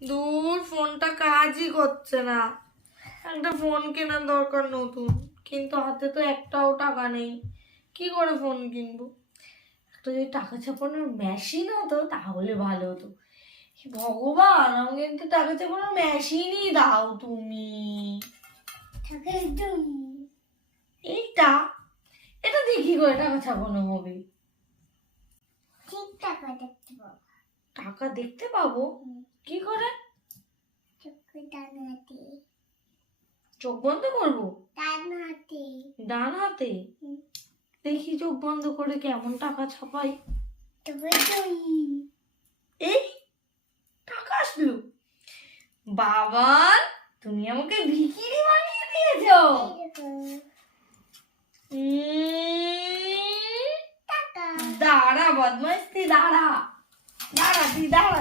দূর, ফোনটা কাজই করছে না। একটা ফোন কেনার দরকার নতুন, কিন্তু হাতে তো একটাও টাকা নেই। কি করে ফোন কিনবো? একটা যদি টাকা ছাপানোর মেশিন হতো তাহলে ভালো হতো। হে ভগবান, আমাকে একটা টাকা ছাপানোর মেশিনই দাও তুমি। এইটা, এটা দিয়ে কি করে টাকা ছাপানো হবে? ঠিক টাকা দেখতে পাবো। টাকা দেখতে পাবো কি করে? চোখে ডান হাতে। চোখ বন্ধ করবো? ডান হাতে। ডান হাতে? দেখি চোখ বন্ধ করে কেমন টাকা ছাপাই। তবে তুমি এই টাকা আসলো। বাবান, তুমি আমাকে ভিখিরি বানিয়ে দিয়েছো। টাকা দাঁড়া বদমাইশ, তুই দাঁড়া, তুই দাঁড়া।